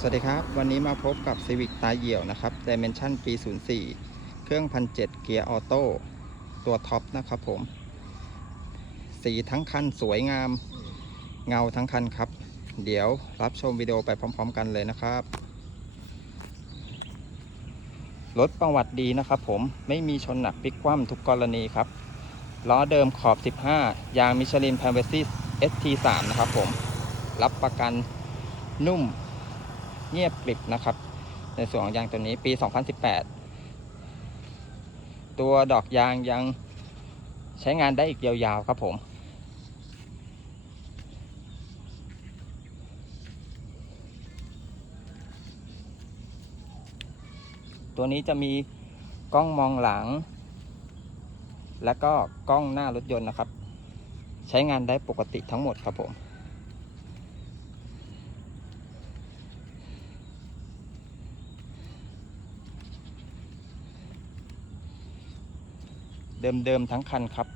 สวัสดีครับ วันนี้มาพบกับ Civic ตาเหี่ยวนะครับ Dimension ปี 04 เครื่อง 1,700 เกียร์ออโต้ตัวท็อปนะครับผม สีทั้งคันสวยงาม เงาทั้งคันครับ เดี๋ยวรับชมวิดีโอไปพร้อม ๆ กันเลยนะครับ รถประวัติดีนะครับผมไม่มีชนหนักพลิกคว่ำทุกกรณีครับ ล้อเดิมขอบ 15 ยางมิชลินแพนเวซี่ ST3 นะครับผม รับประกันนุ่ม เงียบกริบนะครับ ในส่วนของยางตัวนี้ปี 2018 ตัวดอกยางยังใช้งานได้อีกยาวๆครับผมตัวนี้จะมีกล้องมองหลัง และก็กล้องหน้ารถยนต์นะครับ ใช้งานได้ปกติทั้งหมดครับผม เดิมๆทั้งคันครับ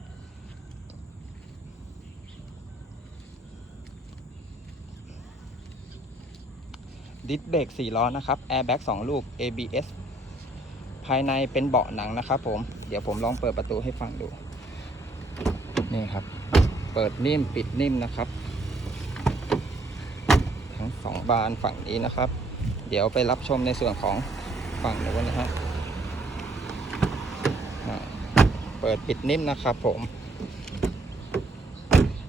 ดิสเบรก4ล้อนะครับแอร์แบ็ก2ลูก ABS ภายในเป็นเบาะหนังนะครับผม เดี๋ยวผมลองเปิดประตูให้ฟังดู นี่ครับ เปิดนิ่มปิดนิ่มนะครับ ทั้งสองบานฝั่งนี้นะครับ เดี๋ยวไปรับชมในส่วนของฝั่งนู้นนะฮะอ่า เปิดปิดนิ่มนะครับผม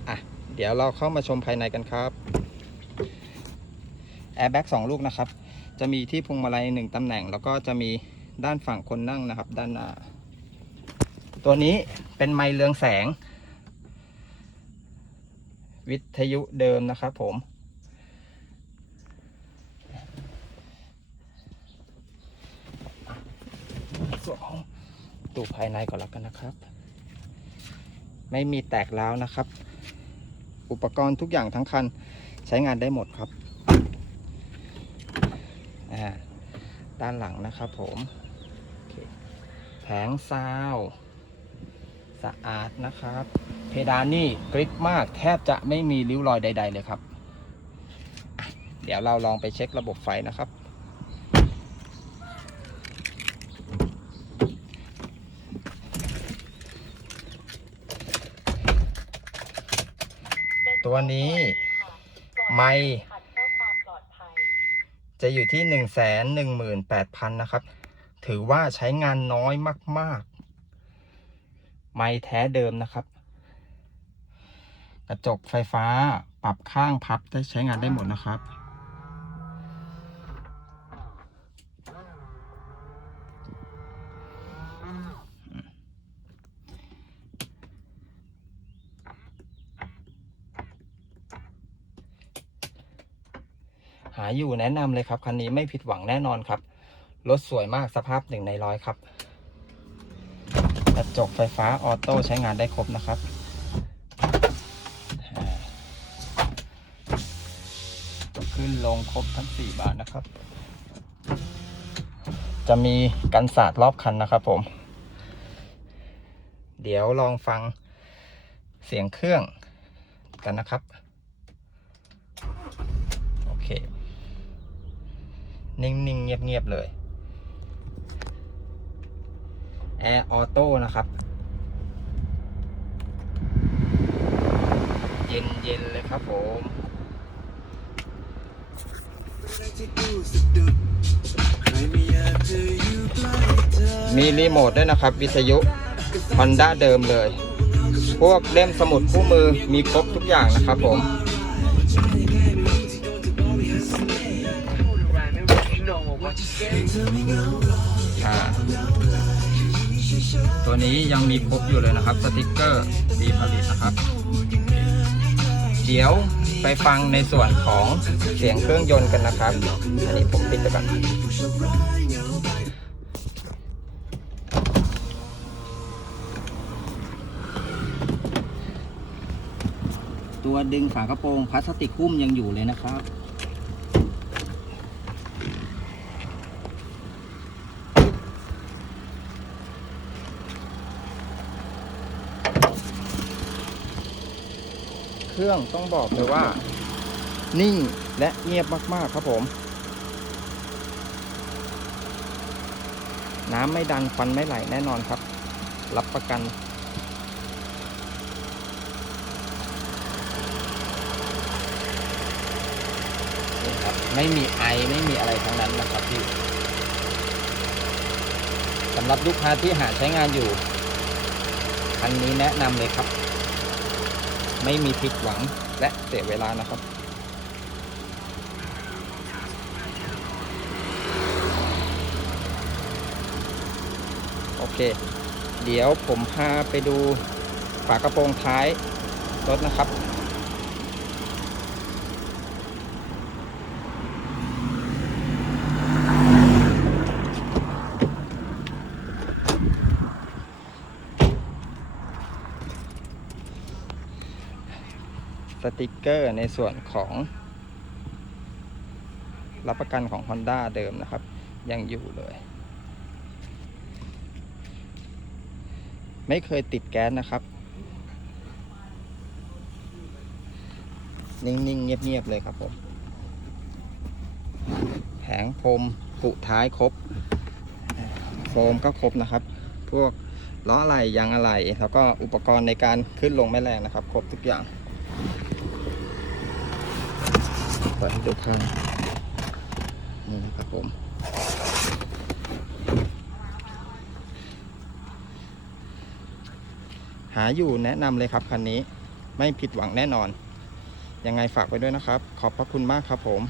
อะเดี๋ยวเราเข้ามาชมภายในกันครับแอร์แบ็กสองลูกนะครับ จะมีที่พวงมาลัยหนึ่งตำแหน่ง แล้วก็จะมีด้านฝั่งคนนั่งนะครับ ด้านหน้า ตัวนี้เป็นไมค์เรืองแสง วิทยุเดิมนะครับผมส่วนของ ตูภายในก่อนแล้วกันนะครับ ไม่มีแตกร้วนะครับ อุปกรณ์ทุกอย่างทั้งคันใช้งานได้หมดครับอ่าด้านหลังนะครับผมแผงซาวสะอาดนะครับ เพดานนี่กริปมากแทบจะไม่มีริ้วรอยใด ๆ เลยครับ เดี๋ยวเราลองไปเช็คระบบไฟนะครับ วนี้ ไม่จะอยู่ที่หนึ่งแสนหนึ่งหมื่นแปดพันนะครับ ถือว่าใช้งานน้อยมาก ๆ ไม่แท้เดิมนะครับ กระจกไฟฟ้าปรับข้างพับได้ใช้งานได้หมดนะครับ หาอยู่แนะนำเลยครับคันนี้ไม่ผิดหวังแน่นอนครับรถสวยมากสภาพหนึ่งในร้อยครับกระจกไฟฟ้าออโต้ใช้งานได้ครบนะครับขึ้นลงครบทั้ง4บานนะครับ จะมีกันสาดรอบคันนะครับผม เดี๋ยวลองฟังเสียงเครื่องกันนะครับ โอเค นิ่งๆ เงียบๆ เลยแอร์ออโต้นะครับ เย็นๆ เลยครับผมมีรีโมทด้วยนะครับ วิทยุ Honda เดิมเลย พวกเล่มสมุดคู่มือมีครบทุกอย่างนะครับผม อ่าตัวนี้ยังมีครบอยู่เลยนะครับ สติกเกอร์ปีผลิตนะครับ เดี๋ยวไปฟังในส่วนของเสียงเครื่องยนต์กันนะครับ อันนี้ผมปิดไปก่อนตัวดึงฝากระโปรงพลาสติกหุ้มยังอยู่เลยนะครับ เครื่องต้องบอกเลยว่า นิ่งและเงียบมากๆครับผม น้ำไม่ดังฟันไม่ไหลแน่นอนครับ รับประกันนี่ครับ ไม่มีไอไม่มีอะไรทั้งนั้นนะครับพี่สำหรับลูกค้าที่หาใช้งานอยู่คันนี้แนะนำเลยครับ ไม่มีผิดหวังและเสียเวลานะครับโอเค เดี๋ยวผมพาไปดูฝากระโปรงท้ายรถนะครับ สติกเกอร์ในส่วนของ รับประกันของ Honda เดิมนะครับ ยังอยู่เลย ไม่เคยติดแก๊สนะครับ นิ่งๆ เงียบ ๆ เลยครับผม แผงพรมปุท้ายครบโฟมก็ครบนะครับ พวกล้ออะไหล่ยางอะไหล่แล้วก็อุปกรณ์ในการขึ้นลงแม่แรงนะครับ ครบทุกอย่าง เปิดให้ดูข้างนี่นะครับผมหาอยู่แนะนำเลยครับคันนี้ไม่ผิดหวังแน่นอน ยังไงฝากไปด้วยนะครับ ขอบพระคุณมากครับผม